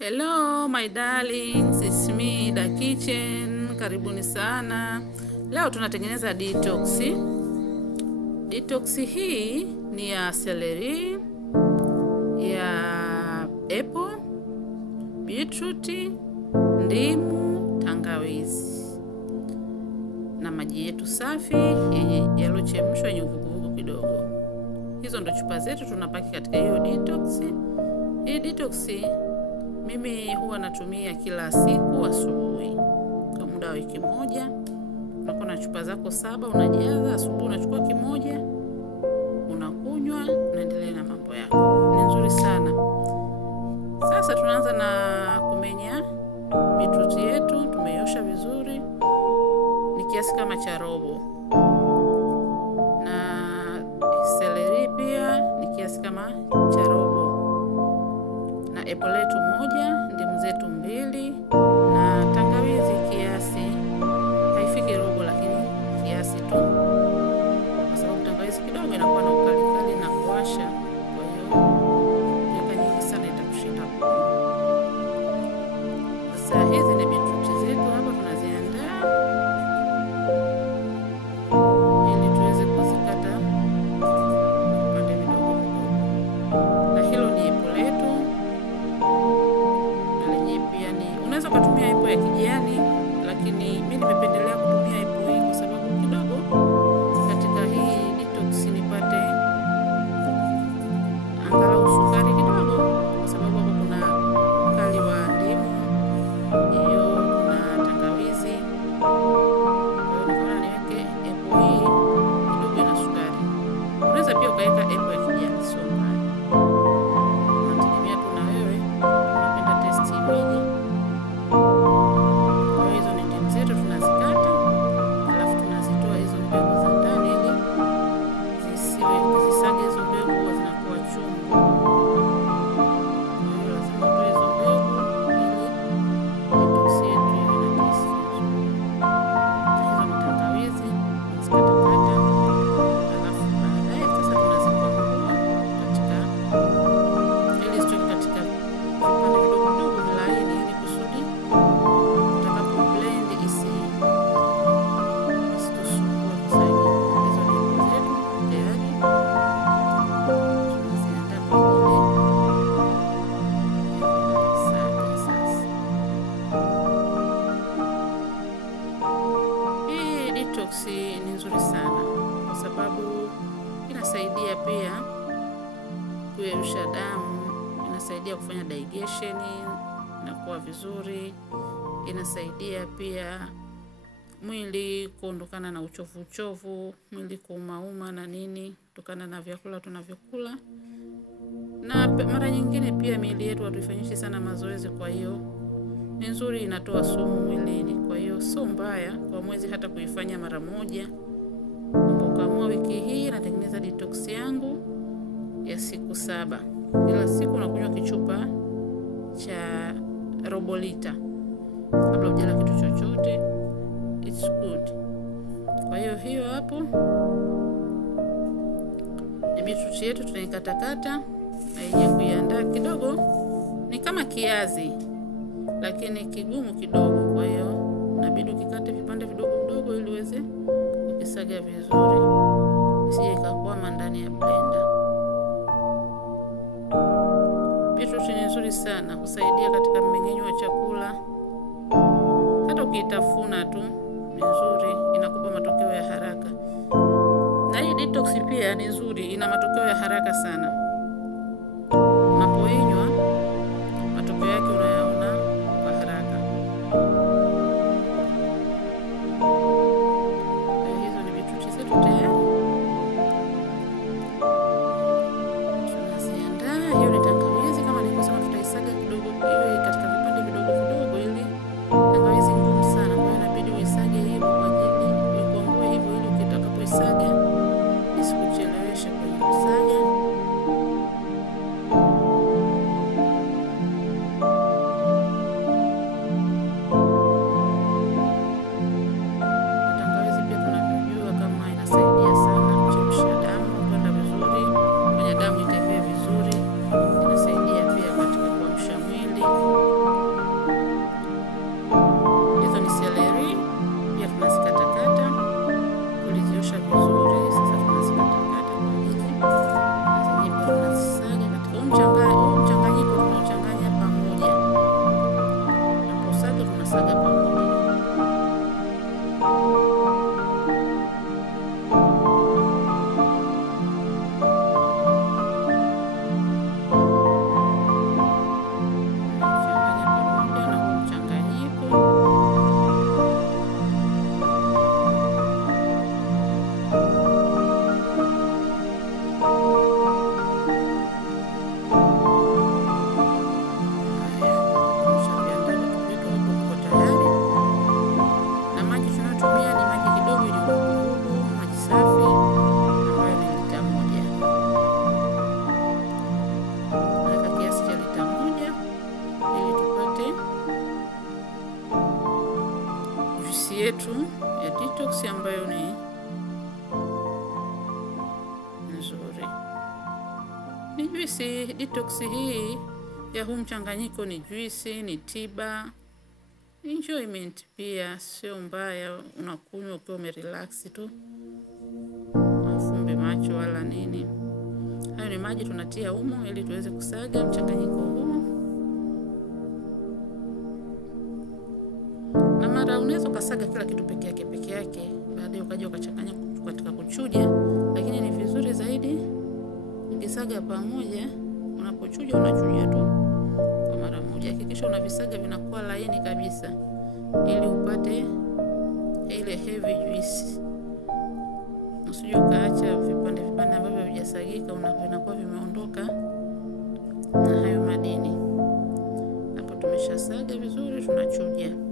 Hello my darlings, it's me Da Kitchen. Karibuni sana. Leo tunatengeneza detox. Detox hii ni ya celery, ya apple, beetroot, ndimu, tangawizi na maji yetu safi yenye yalochemshwa yenye uvuguvugu kidogo. Hizo ndo chupa zetu tunapaki katika hiyo detox. Hii detox mimi huwa natumia kila siku asubuhi. Kwa muda wa wiki moja, unakuwa na chupa zako 7 unajaza, asubuhi unachukua kimoja, unakunywa, unaendelea na mambo yako. Ni nzuri sana. Sasa tunaanza na kumenya beetroot yetu, tumeiosha vizuri. Ni kiasi kama cha robo. Na celery pia ni kiasi kama cha robo. Na apple letu 1, ndimu zetu 2 na tangawizi kiasi. Haifiki robo lakini kiasi tu. Kwa sababu tangawizi kidogo inakuwa na ukali na kuwasha. Kwa hiyo yaka nyingi sana itakushinda. Sasa hizi ni beetroot zetu hapa tunaziandaa ili tuweze kuzikata vipande vidogo vidogo. Na hilo ni apple letu. Unaweza kutumia apple ya kijani, lakini mimi nimependelea kutumia apple hii kwa sababu kidogo katika hii detox nipate angalau sukari kidogo, kwa sababu hapo kuna ukali wa ndimu, hiyo kuna tangawizi. Kwa hiyo nikaona niweke apple hii kidogo na sukari. Unaweza pia ukaweka apple ya kijani, sio mbaya. Nategemea tu na wewe unapenda taste iweje. Detox ni nzuri sana kwa sababu inasaidia pia kuyeyusha damu, inasaidia kufanya digestion inakuwa vizuri, inasaidia pia mwili kuondokana na uchovu, mwili kuumauma na nini kutokana na vyakula tunavyokula. Na mara nyingine pia miili yetu hatuifanyishi sana mazoezi, kwa hiyo ni nzuri, inatoa sumu mwilini. Kwa hiyo sio mbaya kwa mwezi hata kuifanya mara moja. Ukaamua wiki hii natengeneza detox yangu ya siku 7. Kila siku nakunywa kichupa cha robo lita kabla hujala kitu chochote. It's good. Kwa hiyo hapo ni beetroot yetu tunaikatakata, na yenyewe kuiandaa kidogo ni kama kiazi lakini kigumu kidogo. Kwa hiyo inabidi ukikate vipande vidogo vidogo ili uweze kukisaga vizuri, isije ikakwama ndani ya blender. Beetroot ni nzuri sana kusaidia katika mmeng'enyo wa chakula. Hata ukiitafuna tu ni nzuri, inakupa matokeo ya haraka. Na hii detox pia ni nzuri, ina matokeo ya haraka sana. Unapoinywa matokeo yake unayaona kwa haraka. Hizo ni beetroot zetu tayari. Tunaziandaa. Hiyo ni tangawizi, kama nilivyosema tutaisaga kidogo iwe katika vipande vidogo vidogo, ili tangawizi ngumu sana, kwa hiyo inabidi uisage hivyo kwa ajili uikongoe hivyo ili ukitakapoisaga isikucheleweshe kwenye kusaga. yetu ya detox ambayo ni nzuri. Ni juisi detox hii ya huu mchanganyiko, ni juisi, ni tiba, enjoyment pia, sio mbaya. Unakunywa ukiwa umerelax tu, ufumbe macho wala nini. Hayo ni maji tunatia humo ili tuweze kusaga mchanganyiko huu. Na mara unaweza kusaga kila kitu peke yake, baadaye ukaja ukachanganya katika kuchuja, lakini ni vizuri zaidi ukisaga pamoja. Unapochuja unachuja tu kwa mara moja. Hakikisha unavisaga vinakuwa laini kabisa ili upate ile heavy juice. Usije ukaacha vipande ambavyo havijasagika vinakuwa vimeondoka na hayo madini. Hapo tumeshasaga vizuri, tunachuja.